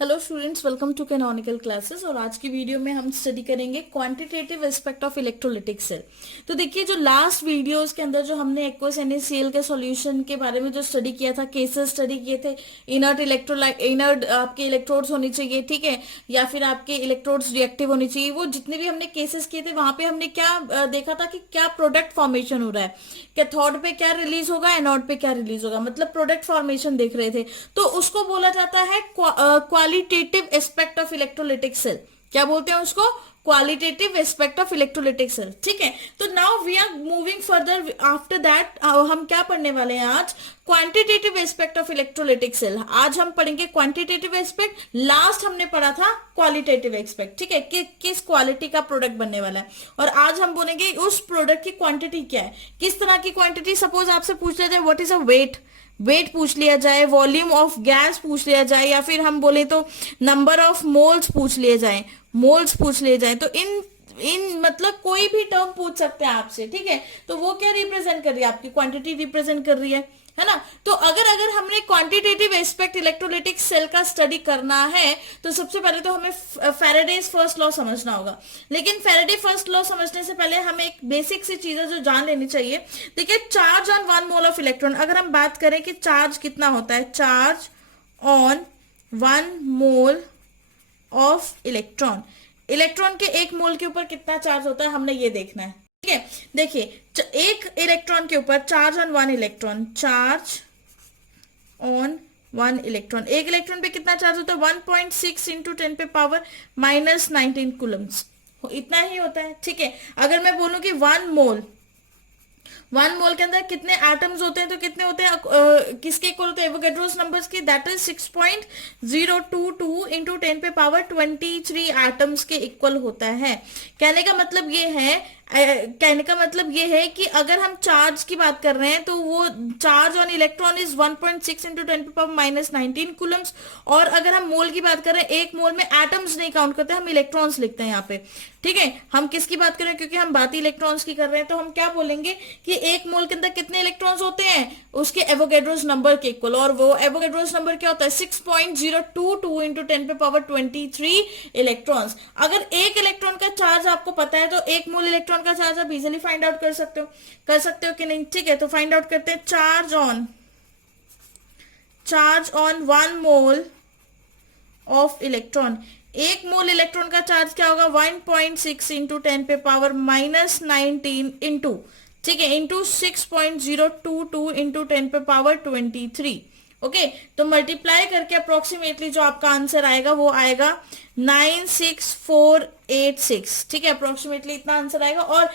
Hello students, welcome to canonical classes. और आज की वीडियो में हम स्टडी करेंगे quantitative aspect of electrolytic cell. तो देखिए, जो लास्ट वीडियोस के अंदर जो हमने एक्वस NaCl के सॉल्यूशन के बारे में जो स्टडी किया था, केसेस स्टडी किए थे। इनर्ट आपके इलेक्ट्रोड्स होनी चाहिए, ठीक है, या फिर आपके इलेक्ट्रोड्स रिएक्टिव होनी चाहिए। वो जितने भी हमने केसेस किए थे वहां पे हमने क्या देखा था कि क्या प्रोडक्ट फॉर्मेशन हो रहा है, कैथोड पे क्या रिलीज होगा, एनोड पे क्या रिलीज होगा, मतलब प्रोडक्ट फॉर्मेशन देख रहे थे। तो उसको बोला जाता है qualitative aspect of electrolytic cell. क्या बोलते हैं उसको? Qualitative aspect of electrolytic cell, ठीक है। तो now we are moving further. After that हम क्या पढ़ने वाले हैं आज? Quantitative aspect of electrolytic cell. आज हम पढ़ेंगे क्वांटिटेटिव एस्पेक्ट। लास्ट हमने पढ़ा था क्वालिटेटिव एस्पेक्ट, ठीक है, किस क्वालिटी का प्रोडक्ट बनने वाला है। और आज हम बोलेंगे उस प्रोडक्ट की क्वांटिटी क्या है, किस तरह की क्वांटिटी। सपोज आपसे पूछ लिया जाए व्हाट इज अ वेट पूछ लिया जाए, वॉल्यूम ऑफ गैस पूछ लिया जाए, या फिर हम बोले तो नंबर ऑफ मोल्स पूछ लिए जाए, तो इन मतलब कोई भी टर्म पूछ सकते हैं आपसे, ठीक है। तो वो क्या रिप्रेजेंट कर रही है? आपकी क्वांटिटी रिप्रेजेंट कर रही है ना। तो अगर हमने क्वांटिटेटिव एस्पेक्ट इलेक्ट्रोलिटिक सेल का स्टडी करना है तो सबसे पहले तो हमें फैराडेज फर्स्ट लॉ समझना होगा। लेकिन फैराडे फर्स्ट लॉ समझने से पहले हमें एक बेसिक सी चीजें जो जान लेनी चाहिए। देखिए, charge on 1 mole of electron, अगर हम बात करें कि चार्ज कितना होता है, charge on 1 mole of electron, electron के 1 मोल के ऊपर कितना चार्ज होता है, हमने ये देखना है, ठीक है। देखिए, एक इलेक्ट्रॉन के ऊपर charge on 1 electron, charge on 1 electron, एक इलेक्ट्रॉन पे कितना चार्ज होता है? 1.6 इंटू 10⁻⁻19 कूलम्स, इतना ही होता है, ठीक है। अगर मैं बोलूं कि 1 मोल के अंदर कितने एटम्स होते हैं, तो कितने होते हैं, किसके इक्वल होते हैं? एवोगैड्रोस नंबर्स के, दैट इज 6.022 इंटू 10⁻23 एटम्स के इक्वल होता है। कहने का मतलब ये है कि अगर हम चार्ज की बात कर रहे हैं तो वो charge on electron is 1.6 into 10⁻⁻19 Coulomb's. और अगर हम मोल की बात कर रहे हैं, 1 मोल में एटम्स नहीं काउंट करते, हम इलेक्ट्रॉन्स लिखते हैं यहाँ पे, ठीक है। हम किसकी बात कर रहे हैं? क्योंकि हम बात इलेक्ट्रॉन्स की कर रहे हैं, तो हम क्या बोलेंगे कि 1 मोल के अंदर कितने इलेक्ट्रॉन्स होते हैं? उसके एवोगैड्रोस नंबर के इक्वल। और वो एवोगैड्रोस नंबर क्या होता है? 6.022 इंटू 10⁻23 इलेक्ट्रॉन्स। अगर एक इलेक्ट्रॉन का चार्ज आपको पता है तो 1 मोल इलेक्ट्रॉन का चार्ज आप इजिली फाइंड आउट कर सकते हो कि नहीं, ठीक है। तो फाइंड आउट करते हैं। Charge on 1 mole of electron, 1 mole electron का चार्ज क्या होगा? 1.6 इंटू 10⁻⁻19 इंटू, ठीक है, इंटू 6.022 इंटू 10⁻23। ओके, तो मल्टीप्लाई करके अप्रोक्सीमेटली जो आपका आंसर आएगा वो आएगा 96486, ठीक है। अप्रोक्सीमेटली इतना आंसर आएगा। और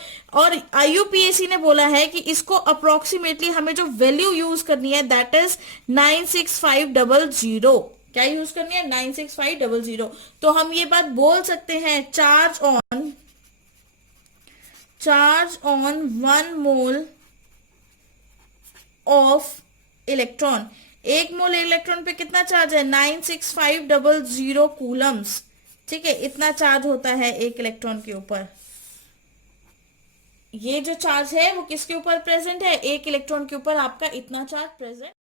IUPAC ने बोला है कि इसको अप्रोक्सीमेटली हमें जो वैल्यू यूज करनी है दैट इज 96500। क्या यूज करनी है? 96500। तो हम ये बात बोल सकते हैं, charge on 1 mole of electron, 1 mole electron पे कितना चार्ज है? 96500 कूलम्स, ठीक है। इतना चार्ज होता है एक इलेक्ट्रॉन के ऊपर। ये जो चार्ज है वो किसके ऊपर प्रेजेंट है? एक इलेक्ट्रॉन के ऊपर आपका इतना charge present.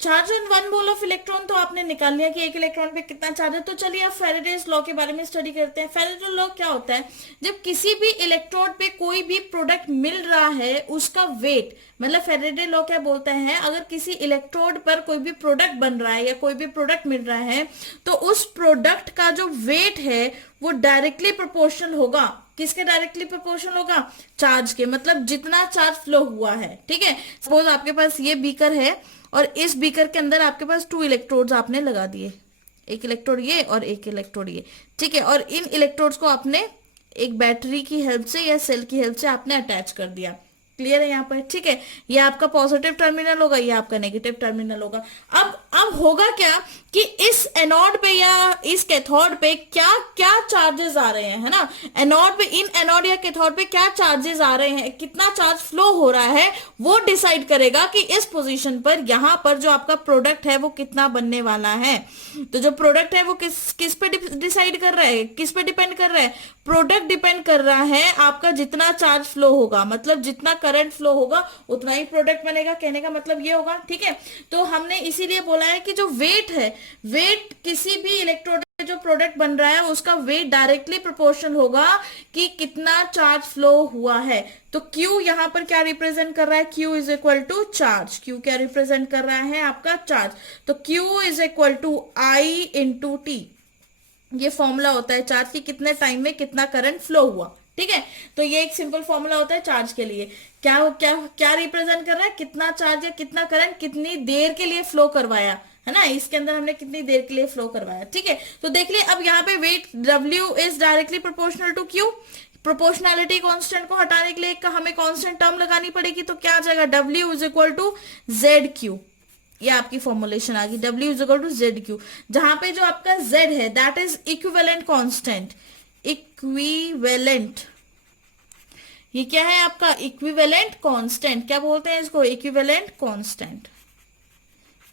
Charge on 1 mole of electron तो आपने निकाल लिया कि एक इलेक्ट्रॉन पे कितना चार्ज है। तो चलिए अब फैराडेज लॉ के बारे में स्टडी करते हैं। फैराडेज लॉ क्या होता है? जब किसी भी इलेक्ट्रोड पे कोई भी प्रोडक्ट मिल रहा है, उसका वेट, मतलब फैराडे लॉ क्या बोलता है, अगर किसी इलेक्ट्रोड पर कोई भी प्रोडक्ट बन रहा है या कोई भी प्रोडक्ट मिल रहा है तो उस प्रोडक्ट का जो वेट है वो डायरेक्टली प्रोपोर्शनल होगा। किसके डायरेक्टली प्रोपोर्शनल होगा? चार्ज के, मतलब जितना चार्ज फ्लो हुआ है, ठीक है। सपोज आपके पास ये बीकर है और इस बीकर के अंदर आपके पास 2 इलेक्ट्रोड्स आपने लगा दिए, एक इलेक्ट्रोड ये और एक इलेक्ट्रोड ये, ठीक है। और इन इलेक्ट्रोड्स को आपने एक बैटरी की हेल्प से या सेल की हेल्प से आपने अटैच कर दिया। क्लियर है यहाँ पर, ठीक है। ये आपका पॉजिटिव टर्मिनल होगा, ये आपका नेगेटिव टर्मिनल होगा। अब होगा क्या कि इस एनोड पे या इस कैथोड पे क्या क्या चार्जेस आ रहे हैं, है ना। एनोड पे, इन एनोड या कैथोड पे क्या चार्जेस आ रहे हैं, कितना चार्ज फ्लो हो रहा है, वो डिसाइड करेगा कि इस पोजीशन पर, यहां पर जो आपका प्रोडक्ट है वो कितना बनने वाला है। तो जो प्रोडक्ट है वो किस पे डिसाइड कर रहा है, किस पे डिपेंड कर रहा है? प्रोडक्ट डिपेंड कर रहा है आपका जितना चार्ज फ्लो होगा, मतलब जितना करंट फ्लो होगा उतना ही प्रोडक्ट बनेगा, कहने का मतलब ये होगा। ठीक है, तो हमने इसीलिए बोला है कि जो वेट है, वेट किसी भी इलेक्ट्रोड जो प्रोडक्ट बन रहा है उसका वेट डायरेक्टली प्रोपोर्शनल होगा कि कितना चार्ज फ्लो हुआ है। तो Q यहां पर क्या रिप्रेजेंट कर रहा है, Q is equal to charge. Q क्या रिप्रेजेंट कर रहा है, आपका चार्ज। तो Q is equal to I into T, ये फॉर्मूला होता है चार्ज की कितने टाइम में कितना करंट फ्लो हुआ। ठीक है, तो ये एक सिंपल फॉर्मूला होता है चार्ज के लिए। क्या क्या क्या रिप्रेजेंट कर रहा है, कितना चार्ज या कितना करंट कितनी देर के लिए फ्लो करवाया, है ना, इसके अंदर हमने कितनी देर के लिए फ्लो करवाया। ठीक है, तो देख लिए अब यहाँ पे weight W is directly proportional to Q। Proportionality constant को हटाने के लिए हमें कांस्टेंट टर्म लगानी पड़ेगी, तो क्या आ जाएगा, W is equal to ZQ। ये आपकी फॉर्मुलेशन आ गई, W is equal to ZQ, जहां पे जो आपका Z है that is equivalent constant. Equivalent, ये क्या है आपका, इक्विवेलेंट कांस्टेंट। क्या बोलते हैं इसको, इक्विवेलेंट कांस्टेंट।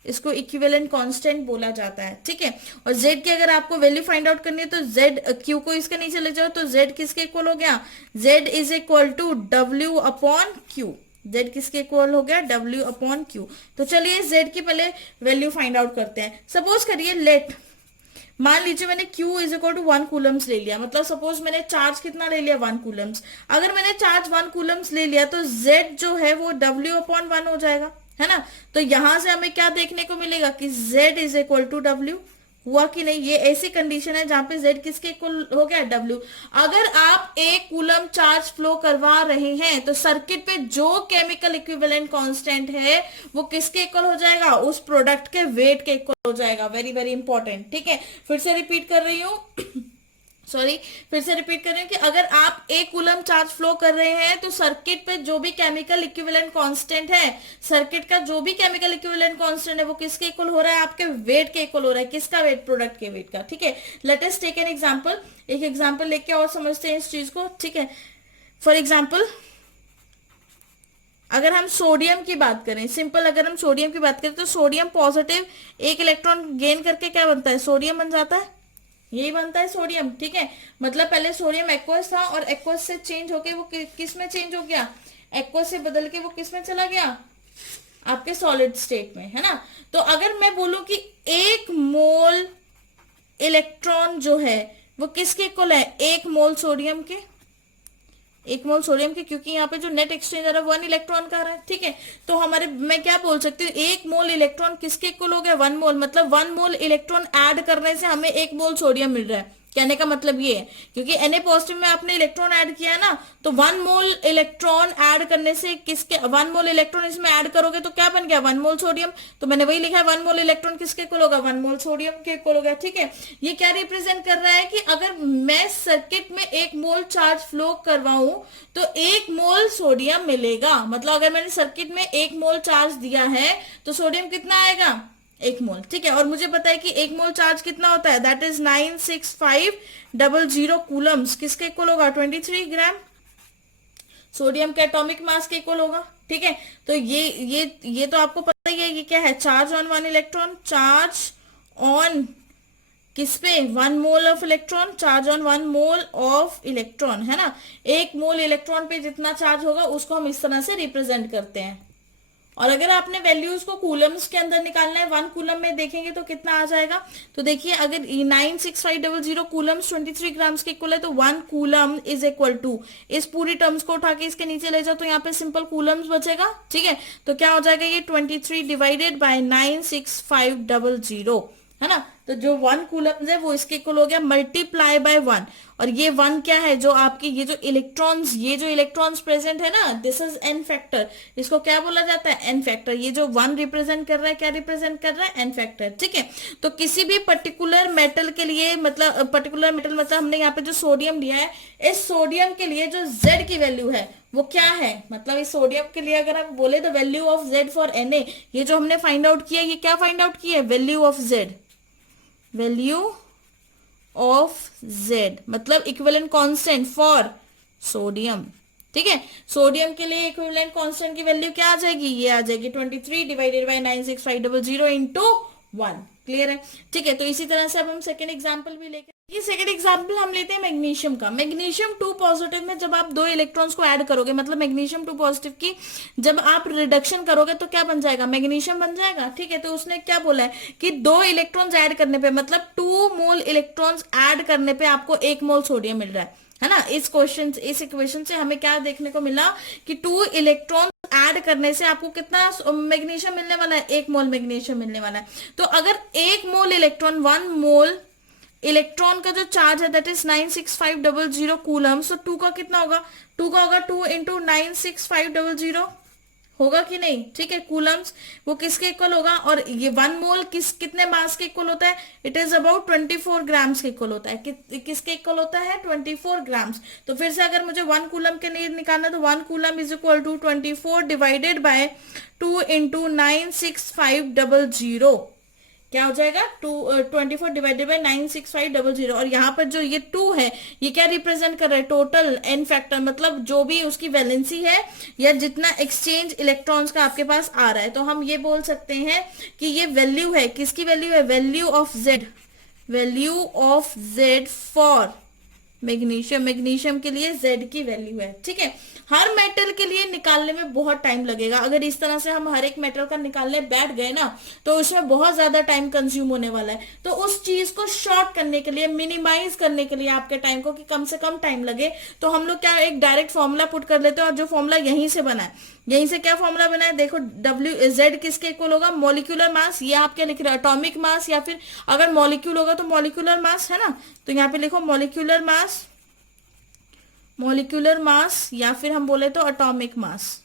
इसको इक्विवेलेंट कांस्टेंट बोला जाता है। ठीक है, और Z की अगर आपको वैल्यू फाइंड आउट करनी है तो Z, Q को इसके नीचे ले जाओ तो Z किसके इक्वल हो गया, Z is equal to W upon Q। Z किसके इक्वल हो गया, W अपॉन Q। तो चलिए Z की पहले वैल्यू फाइंड आउट करते हैं। सपोज करिए लेट, मान लीजिए मैंने Q is equal to 1 coulombs ले लिया, मतलब सपोज मैंने चार्ज कितना ले लिया, 1 कूलम्स। अगर मैंने चार्ज 1 कूलम्स ले लिया तो Z जो है वो W अपॉन 1 हो जाएगा, है ना। तो यहां से हमें क्या देखने को मिलेगा कि Z is equal to W हुआ कि नहीं। ये ऐसी कंडीशन है जहां पे Z किसके इक्वल हो गया, W। अगर आप 1 कूलम चार्ज फ्लो करवा रहे हैं तो सर्किट पे जो केमिकल इक्विवेलेंट कांस्टेंट है वो किसके इक्वल हो जाएगा, उस प्रोडक्ट के वेट के इक्वल हो जाएगा। Very very important. ठीक है, फिर से रिपीट कर रही हूँ सॉरी, फिर से रिपीट कर रहे हैं कि अगर आप 1 कूलम चार्ज फ्लो कर रहे हैं तो सर्किट पे जो भी केमिकल इक्विवेलेंट कांस्टेंट है, सर्किट का जो भी केमिकल इक्विवेलेंट कांस्टेंट है वो किसके इक्वल हो रहा है, आपके वेट के इक्वल हो रहा है। किसका वेट, प्रोडक्ट के वेट का। ठीक है, let us take an example. एक एग्जांपल लेके और समझते हैं इस चीज को। ठीक है, फॉर एग्जाम्पल अगर हम सोडियम की बात करें, सिंपल अगर हम सोडियम की बात करें तो सोडियम पॉजिटिव 1 इलेक्ट्रॉन गेन करके क्या बनता है, सोडियम बन जाता है, यही बनता है सोडियम। ठीक है, मतलब पहले सोडियम एक्वस था और एक्वस से चेंज होके वो किस में चेंज हो गया, एक्वस से बदल के वो किस में चला गया, आपके सॉलिड स्टेट में, है ना। तो अगर मैं बोलूं कि 1 मोल इलेक्ट्रॉन जो है वो किसके इक्वल है, 1 मोल सोडियम के, 1 मोल सोडियम के, क्योंकि यहाँ पे जो नेट एक्सचेंज आ रहा है 1 इलेक्ट्रॉन का आ रहा है। ठीक है, तो हमारे, मैं क्या बोल सकती हूँ, 1 मोल इलेक्ट्रॉन किसके इक्वल हो गया, 1 मोल। मतलब 1 मोल इलेक्ट्रॉन ऐड करने से हमें 1 मोल सोडियम मिल रहा है। कहने का मतलब ये है, क्योंकि Na पॉजिटिव में आपने इलेक्ट्रॉन ऐड किया है ना, तो 1 मोल इलेक्ट्रॉन ऐड करने से किसके, 1 मोल इलेक्ट्रॉन इसमें ऐड करोगे तो क्या बन गया, 1 मोल सोडियम। तो मैंने वही लिखा है, 1 मोल इलेक्ट्रॉन किसके इक्वल होगा, 1 मोल सोडियम के इक्वल होगा। ठीक है, ये क्या रिप्रेजेंट कर रहा है कि अगर मैं सर्किट में 1 मोल चार्ज फ्लो करवाऊं तो 1 मोल सोडियम मिलेगा। मतलब अगर मैंने सर्किट में 1 मोल चार्ज दिया है तो सोडियम कितना आएगा, 1 मोल। ठीक है, और मुझे पता है कि 1 मोल चार्ज कितना होता है, दैट इज 96500 कूलम्स। किसके इक्वल होगा, 23 ग्राम। सोडियम के एटॉमिक मास के इक्वल होगा। ठीक है, तो ये तो आपको पता ही है, ये क्या है, charge on 1 electron, charge on किस पे, 1 mole of electron, charge on 1 mole of electron, है ना। 1 मोल इलेक्ट्रॉन पे जितना चार्ज होगा उसको हम इस तरह से रिप्रेजेंट करते हैं। और अगर आपने वैल्यूज को कूलम्स के अंदर निकालना है, 1 कूलम में देखेंगे तो कितना आ जाएगा। तो देखिए, अगर 96500 कूलम्स 23 ग्राम्स के इक्वल है तो 1 कूलम इज इक्वल टू, इस पूरी टर्म्स को उठा के इसके नीचे ले जाओ तो यहाँ पे सिंपल कूलम्स बचेगा। ठीक है, तो क्या हो जाएगा, ये 23 डिवाइडेड बाय 96500, है ना। तो जो 1 कूलम्स है वो इसके इक्वल हो गया मल्टीप्लाई बाय 1। और ये 1 क्या है, जो आपकी ये जो इलेक्ट्रॉन्स प्रेजेंट है ना, दिस इज एन फैक्टर। इसको क्या बोला जाता है, एन फैक्टर। ये जो 1 रिप्रेजेंट कर रहा है, क्या रिप्रेजेंट कर रहा है, एन फैक्टर। ठीक है, तो किसी भी पर्टिकुलर मेटल के लिए, मतलब पर्टिकुलर मेटल मतलब हमने यहाँ पे जो सोडियम लिया है, इस सोडियम के लिए जो Z की वैल्यू है वो क्या है, मतलब इस सोडियम के लिए अगर आप बोले तो value of Z for Na, ये जो हमने फाइंड आउट किया, ये क्या फाइंड आउट किया है, value of Z, value of Z मतलब इक्विवेलेंट कांस्टेंट फॉर सोडियम। ठीक है, सोडियम के लिए इक्विवेलेंट कांस्टेंट की वैल्यू क्या आ जाएगी, ये आ जाएगी 23 डिवाइडेड बाय 96500 इंटू 1। क्लियर है? ठीक है, तो इसी तरह से अब हम सेकेंड एग्जाम्पल भी लेके, ये सेकेंड एग्जाम्पल हम लेते हैं मैग्नीशियम का। मैग्नीशियम 2 पॉजिटिव में जब आप 2 इलेक्ट्रॉन्स को ऐड करोगे, मतलब मैग्नीशियम 2 पॉजिटिव की जब आप रिडक्शन करोगे तो क्या बन जाएगा? मैग्नीशियम बन जाएगा। ठीक है, तो उसने क्या बोला है कि 2 इलेक्ट्रॉन्स ऐड करने पे, मतलब 2 मोल इलेक्ट्रॉन्स ऐड करने पे आपको 1 मोल सोडियम मिल रहा है ना। इस इक्वेशन से हमें क्या देखने को मिला कि 2 इलेक्ट्रॉन ऐड करने से आपको कितना मैग्नीशियम मिलने वाला है? 1 मोल मैग्नीशियम मिलने वाला है। तो अगर 1 मोल इलेक्ट्रॉन, 1 मोल इलेक्ट्रॉन का जो चार्ज है दैट इज 96500 कूलम, सो 2 का कितना होगा? 2 का होगा 2 इंटू 96500, होगा कि नहीं? ठीक है, कूलम्स वो किसके इक्वल होगा? और ये 1 मोल कितने मास के इक्वल होता है? इट इज अबाउट 24 ग्राम्स के इक्वल होता है। किसके इक्वल होता है? 24 ग्राम्स। तो फिर से अगर मुझे 1 कूलम के लिए निकालना, तो 1 coulomb is equal to 24 divided by 2 into 96500, क्या हो जाएगा? 24 डिवाइडेड बाई 96500। और यहाँ पर जो ये 2 है, ये क्या रिप्रेजेंट कर रहा है? टोटल एन फैक्टर, मतलब जो भी उसकी वैलेंसी है या जितना एक्सचेंज इलेक्ट्रॉन्स का आपके पास आ रहा है। तो हम ये बोल सकते हैं कि ये वैल्यू है, किसकी वैल्यू है? Value of Z, value of Z for magnesium. Magnesium के लिए जेड की वैल्यू है। ठीक है, हर मेटल के लिए निकालने में बहुत टाइम लगेगा। अगर इस तरह से हम हर एक मेटल का निकालने बैठ गए ना, तो उसमें बहुत ज्यादा टाइम कंज्यूम होने वाला है। तो उस चीज को शॉर्ट करने के लिए, मिनिमाइज करने के लिए आपके टाइम को, कि कम से कम टाइम लगे, तो हम लोग क्या एक डायरेक्ट फॉर्मूला पुट कर लेते हैं। और जो फॉर्मूला यहीं से बना है, यहीं से क्या फॉर्मूला बना है? देखो, डब्ल्यू जेड किसके इक्वल होगा? Molecular mass. ये आप क्या लिख रहे हो? एटॉमिक मास, या फिर अगर मॉलिक्यूल होगा तो मॉलिक्यूलर मास, है ना। तो यहाँ पे लिखो मॉलिक्यूलर मास, मॉलिक्यूलर मास, या फिर हम बोले तो atomic mass,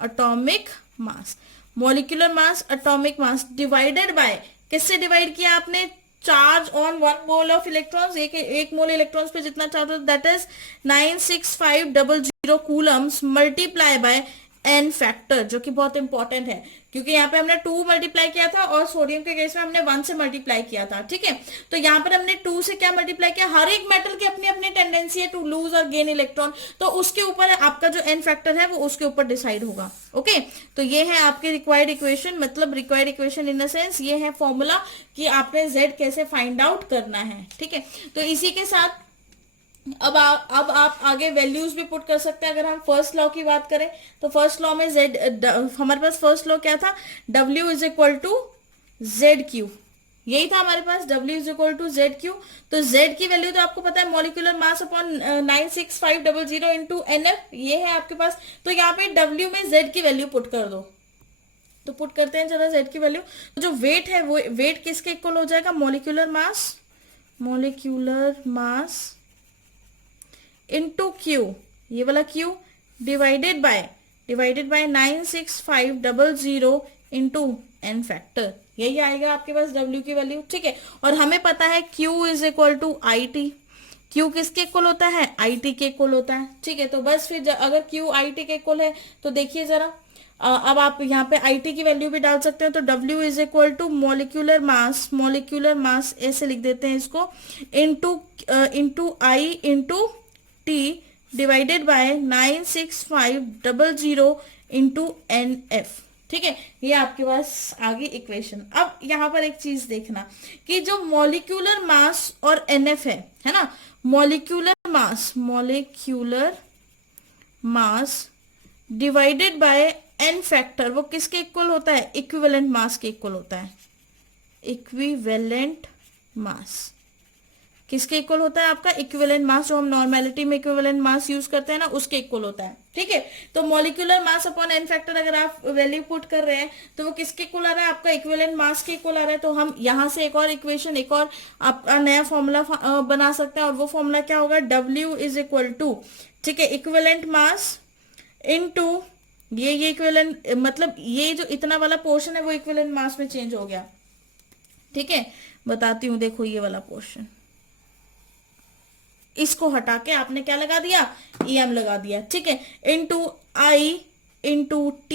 atomic mass, molecular mass, atomic mass divided by, किससे डिवाइड किया आपने? Charge on 1 mole of electrons. एक मोल इलेक्ट्रॉन्स पे जितना चार्ज होता है that is 96500 coulombs multiply by N factor, जो कि बहुत इंपॉर्टेंट है, क्योंकि यहाँ पे हमने 2 मल्टीप्लाई किया था और सोडियम के केस में हमने 1 से मल्टीप्लाई किया था। ठीक है, तो यहाँ पर हमने 2 से क्या मल्टीप्लाई किया? हर एक मेटल की अपनी अपनी टेंडेंसी है टू लूज और गेन इलेक्ट्रॉन, तो उसके ऊपर आपका जो एन फैक्टर है वो उसके ऊपर डिसाइड होगा। ओके, तो ये है आपके रिक्वायर्ड इक्वेशन, मतलब required equation in the sense ये है फॉर्मूला कि आपने जेड कैसे फाइंड आउट करना है। ठीक है, तो इसी के साथ अब आप आगे वैल्यूज भी पुट कर सकते हैं। अगर हम फर्स्ट लॉ की बात करें तो फर्स्ट लॉ में जेड, हमारे पास फर्स्ट लॉ क्या था? W is equal to Z Q, यही था हमारे पास, W is equal to Z Q. तो Z की वैल्यू तो आपको पता है, molecular mass upon 96500 into NF, ये है आपके पास। तो यहाँ पे W में Z की वैल्यू पुट कर दो। तो पुट करते हैं जरा Z की वैल्यू। तो जो वेट है वो वेट किसके इक्वल हो जाएगा? Molecular mass, molecular mass into Q, ये वाला Q, divided by 96500 into N factor, यही आएगा आपके पास W की वैल्यू। ठीक है, और हमें पता है Q is equal to IT। Q किसके इक्वल होता है? IT के इक्वल होता है। ठीक है, तो बस फिर अगर Q IT के इक्वल है तो देखिए जरा, अब आप यहाँ पे IT की वैल्यू भी डाल सकते हैं। तो W is equal to molecular mass ऐसे लिख देते हैं इसको, into I into T divided by 96500 into NF। ठीक है, ये आपके पास आगे इक्वेशन। अब यहाँ पर एक चीज देखना कि जो मॉलिक्यूलर मास और NF है ना, molecular mass divided by N factor, वो किसके इक्वल होता है? इक्विवेलेंट मास के इक्वल होता है। इक्विवेलेंट मास किसके इक्वल होता है? आपका इक्विवेलेंट मास, जो हम नॉर्मेलिटी में इक्विवेलेंट मास यूज करते हैं ना, उसके इक्वल होता है। ठीक है, तो molecular mass upon N factor अगर आप वैल्यू पुट कर रहे हैं तो वो किसके इक्वल आ रहा है? आपका इक्विवेलेंट मास के इक्वल आ रहा है। तो हम यहाँ से एक और इक्वेशन, एक और आपका नया फॉर्मूला बना सकते हैं, और वो फॉर्मूला क्या होगा? W इज इक्वल टू, ठीक है, इक्विवेलेंट मास इनटू ये इक्विवेलेंट, मतलब ये जो इतना वाला पोर्शन है वो इक्विवेलेंट मास में चेंज हो गया। ठीक है, बताती हूँ, देखो ये वाला पोर्शन, इसको हटा के आपने क्या लगा दिया? EM लगा दिया। ठीक है, into I into T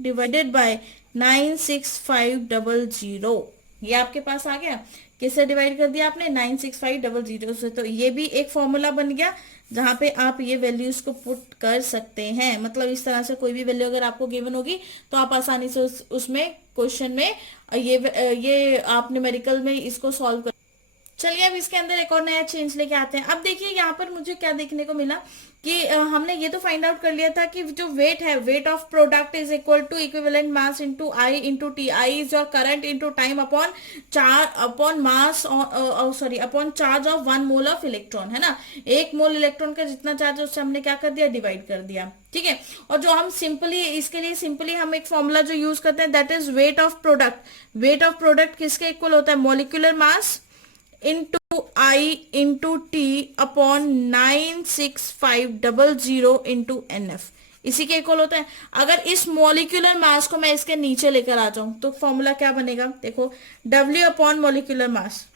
divided by 96500, ये आपके पास आ गया। किससे डिवाइड कर दिया आपने, 96500 से। तो ये भी एक फॉर्मूला बन गया जहां पे आप ये वैल्यूज को पुट कर सकते हैं। मतलब इस तरह से कोई भी वैल्यू अगर आपको गिवन होगी तो आप आसानी से उसमें क्वेश्चन में ये आप न्यूमेरिकल में इसको सॉल्व कर। चलिए अब इसके अंदर एक और नया चेंज लेके आते हैं। अब देखिए यहाँ पर मुझे क्या देखने को मिला कि हमने ये तो फाइंड आउट कर लिया था कि जो वेट है, weight of product is equal to equivalent mass into I into T. I is your current into time upon mass sorry upon charge of 1 mole of electron, है ना। 1 मोल इलेक्ट्रॉन का जितना चार्ज है उससे हमने क्या कर दिया, डिवाइड कर दिया, ठीक है। और जो हम सिंपली इसके लिए सिंपली हम एक फॉर्मूला जो यूज करते हैं that is weight of product. Weight of product किसके इक्वल होता है, molecular mass into I into T upon 96500 into NF, इसी के इक्वल होता है। अगर इस मॉलिक्यूलर मास को मैं इसके नीचे लेकर आ जाऊं तो फॉर्मूला क्या बनेगा, देखो W upon molecular mass,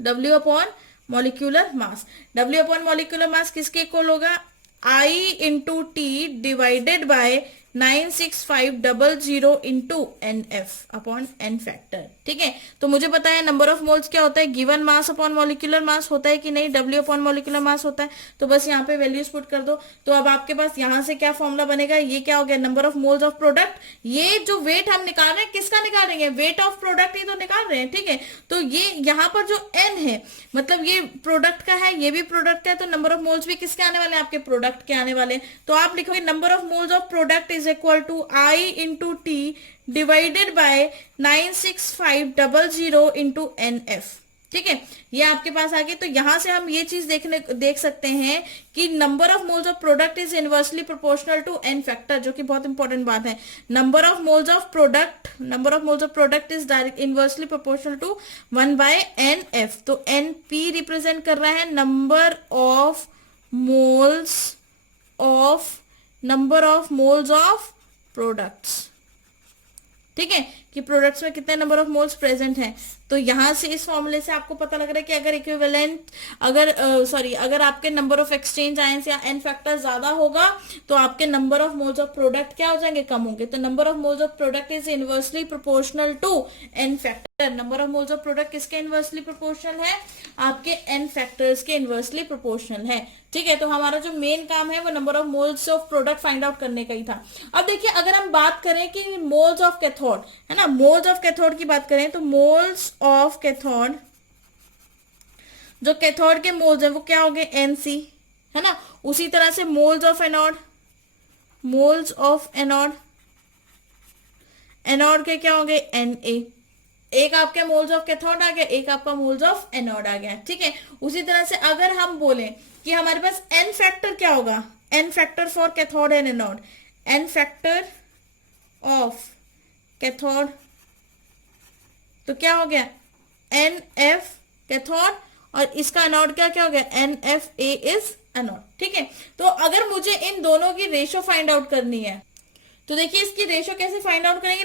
W upon molecular mass, W upon molecular mass किसके इक्वल होगा, I into T divided by 96500 into NF upon N factor, ठीक है। तो मुझे पता है नंबर ऑफ मोल्स क्या होता है, given mass upon molecular mass होता है कि नहीं, W अपॉन मॉलिक्यूलर मास होता है। तो बस यहाँ पे वैल्यूज पुट कर दो। तो अब आपके पास यहाँ से क्या फॉर्मूला बनेगा, ये क्या हो गया, number of moles of product. ये जो वेट हम निकाल रहे हैं किसका निकाल रहे हैं, वेट ऑफ प्रोडक्ट ही तो निकाल रहे हैं, ठीक है। तो ये यहाँ पर जो N है मतलब ये प्रोडक्ट का है, ये भी प्रोडक्ट का है, तो नंबर ऑफ मोल्स भी किसके आने वाले हैं, आपके प्रोडक्ट के आने वाले हैं। तो आप लिखोगे number of moles of product is equal to I into T divided by 96500 into NF, ठीक है। ये आपके पास आ गई। तो यहां से हम ये चीज देख सकते हैं कि number of moles of product is inversely proportional to N factor, जो कि बहुत इंपॉर्टेंट बात है। Number of moles of product is direct inversely proportional to 1 by NF। तो NP रिप्रेजेंट कर रहा है number of moles of products, ठीक है, कि प्रोडक्ट्स में कितने नंबर ऑफ मोल्स प्रेजेंट हैं। तो यहां से इस फॉर्मूले से आपको पता लग रहा है कि अगर इक्विवेलेंट अगर आपके नंबर ऑफ एक्सचेंज आयंस या N फैक्टर ज्यादा होगा तो आपके number of moles of product क्या हो जाएंगे, कम होंगे। तो number of moles of product is inversely proportional to N factor. Number of moles of product किसके इनवर्सली प्रोपोर्शनल है, आपके N फैक्टर्स के इनवर्सली प्रोपोर्शनल है, ठीक है। तो हमारा जो मेन काम है वो number of moles of product find out करने का ही था। अब देखिए अगर हम बात करें कि मोल्स ऑफ कैथोड, है ना, मोल्स ऑफ कैथोड की बात करें तो मोल्स ऑफ कैथोड, जो कैथोड के मोल्स हैं वो क्या हो गए, NC, है ना। उसी तरह से मोल्स ऑफ एनोड, एनोड के क्या हो गए, Na। एक आपके मोल्स ऑफ कैथोड आ गया, एक आपका मोल्स ऑफ एनोड आ गया, ठीक है। उसी तरह से अगर हम बोले कि हमारे पास N फैक्टर क्या होगा, N factor for cathode and anode, N factor of cathode तो क्या हो गया, NF कैथोड, और इसका एनोड क्या हो गया, NFA इज एनोड, ठीक है। तो अगर मुझे इन दोनों की रेशो फाइंड आउट करनी है तो देखिए इसकी रेशो कैसे फाइंड आउट करेंगे,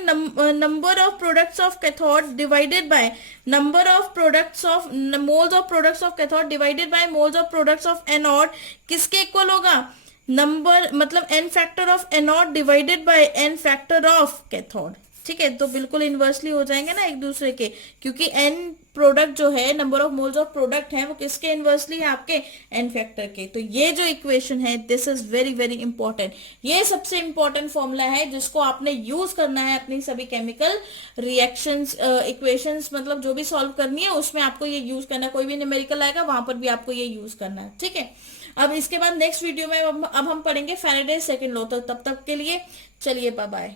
number of products of cathode divided by number of products of moles of products of cathode divided by moles of products of anode किसके इक्वल होगा, नंबर मतलब N factor of anode divided by N factor of cathode, ठीक है। तो बिल्कुल inversely हो जाएंगे ना एक दूसरे के, क्योंकि N प्रोडक्ट जो है, number of moles of product है वो किसके इनवर्सली है, आपके N फैक्टर के। तो ये जो इक्वेशन है this is very very important, ये सबसे इंपॉर्टेंट फॉर्मूला है जिसको आपने यूज करना है अपनी सभी केमिकल रिएक्शंस इक्वेशंस मतलब जो भी सॉल्व करनी है उसमें आपको ये यूज करना है। कोई भी न्यूमेरिकल आएगा वहां पर भी आपको ये यूज करना है, ठीक है। अब इसके बाद नेक्स्ट वीडियो में अब हम पढ़ेंगे फैराडे सेकंड लॉ। तो तब तक के लिए चलिए बाय बाय।